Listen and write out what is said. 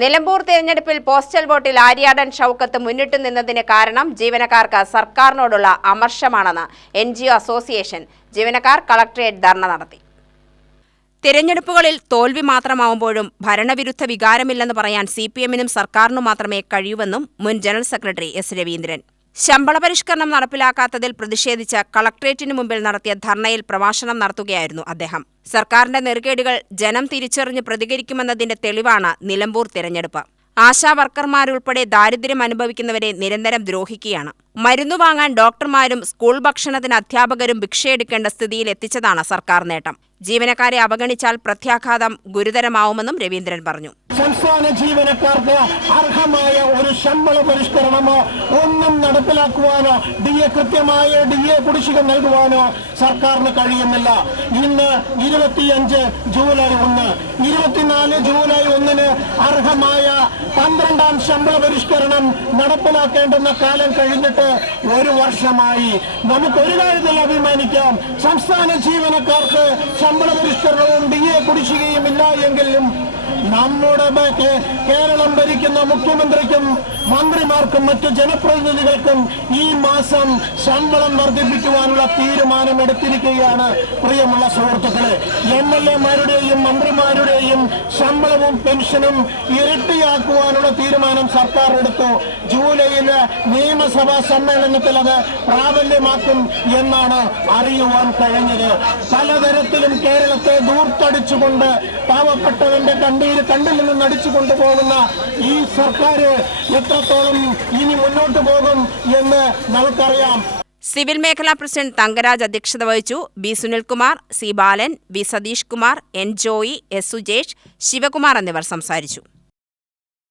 നിലമ്പൂർ തെരഞ്ഞെടുപ്പിൽ പോസ്റ്റൽ വോട്ടിൽ ആര്യാടൻ ഷൌക്കത്ത് മുന്നിട്ട് നിന്നതിന് കാരണം ജീവനക്കാർക്ക് സർക്കാരിനോടുള്ള അമർഷമാണെന്ന് എൻ അസോസിയേഷൻ ജീവനക്കാർ കളക്ടറേറ്റ് ധർണ നടത്തി. തിരഞ്ഞെടുപ്പുകളിൽ തോൽവി മാത്രമാവുമ്പോഴും ഭരണവിരുദ്ധ വികാരമില്ലെന്ന് പറയാൻ സി പി എമ്മിനും സർക്കാരിനും മാത്രമേ കഴിയൂവെന്നും മുൻ ജനറൽ സെക്രട്ടറി എസ് രവീന്ദ്രൻ. ശമ്പള പരിഷ്കരണം നടപ്പിലാക്കാത്തതിൽ പ്രതിഷേധിച്ച് കളക്ട്രേറ്റിനു മുമ്പിൽ നടത്തിയ ധർണയിൽ പ്രഭാഷണം നടത്തുകയായിരുന്നു അദ്ദേഹം. സർക്കാരിന്റെ നെറുകേടുകൾ ജനം തിരിച്ചറിഞ്ഞ് പ്രതികരിക്കുമെന്നതിന്റെ തെളിവാണ് നിലമ്പൂർ തിരഞ്ഞെടുപ്പ്. ആശാ വർക്കർമാരുൾപ്പെടെ ദാരിദ്ര്യം അനുഭവിക്കുന്നവരെ നിരന്തരം ദ്രോഹിക്കുകയാണ്. മരുന്നു വാങ്ങാൻ ഡോക്ടർമാരും സ്കൂൾ ഭക്ഷണത്തിന് അധ്യാപകരും ഭിക്ഷയെടുക്കേണ്ട സ്ഥിതിയിൽ എത്തിച്ചതാണ് സർക്കാർ നേട്ടം. ജീവനക്കാരെ അവഗണിച്ചാൽ പ്രത്യാഘാതം ഗുരുതരമാവുമെന്നും രവീന്ദ്രൻ പറഞ്ഞു. സംസ്ഥാന ജീവനക്കാർക്ക് അർഹമായ ഒരു ശമ്പള പരിഷ്കരണമോ ഒന്നും നടപ്പിലാക്കുവാനോ ഡി എ കൃത്യമായ ഡി എ കുടിശ്ശിക നൽകുവാനോ സർക്കാരിന് കഴിയുന്നില്ല. ഇന്ന് ഇരുപത്തിയഞ്ച് ജൂലൈ ഒന്ന് ഇരുപത്തിനാല് ജൂലൈ ഒന്നിന് അർഹമായ പന്ത്രണ്ടാം ശമ്പള പരിഷ്കരണം നടപ്പിലാക്കേണ്ടുന്ന കാലം കഴിഞ്ഞിട്ട് ഒരു വർഷമായി. നമുക്ക് ഒരു കാര്യത്തിൽ അഭിമാനിക്കാം. സംസ്ഥാന ജീവനക്കാർക്ക് ശമ്പള പരിഷ്കരണവും ഡി എ കുടിശ്ശികയും എങ്കിലും നമ്മുടെ കേരളം ഭരിക്കുന്ന മുഖ്യമന്ത്രിക്കും മന്ത്രിമാർക്കും മറ്റു ജനപ്രതിനിധികൾക്കും ഈ മാസം ശമ്പളം വർദ്ധിപ്പിക്കുവാനുള്ള തീരുമാനം എടുത്തിരിക്കുകയാണ് പ്രിയമുള്ള സുഹൃത്തുക്കളെ. എം എൽ എമാരുടെയും മന്ത്രിമാരുടെയും ശമ്പളവും പെൻഷനും ഇരട്ടിയാക്കുവാനുള്ള തീരുമാനം സർക്കാർ എടുത്തു ജൂലൈയിൽ നിയമസഭാ സമ്മേളനത്തിൽ അത് പ്രാബല്യമാക്കും എന്നാണ് അറിയുവാൻ കഴിഞ്ഞത്. പലതരത്തിലും കേരളത്തെ ദൂർത്തടിച്ചുകൊണ്ട് പാവപ്പെട്ടവന്റെ കണ്ണീര് കണ്ടിൽ നിന്ന് നടിച്ചു കൊണ്ടുപോകുന്ന ഈ സർക്കാർ എത്രത്തോളം ഇനി മുന്നോട്ട് പോകും എന്ന് നമുക്കറിയാം. സിവിൽ മേഖലാ പ്രസിഡന്റ് തങ്കരാജ് അധ്യക്ഷത വഹിച്ചു B Sunilkumar C Balan V Satheesh Kumar N Joy S Sujesh Sivakumar എന്നിവർ സംസാരിച്ചു.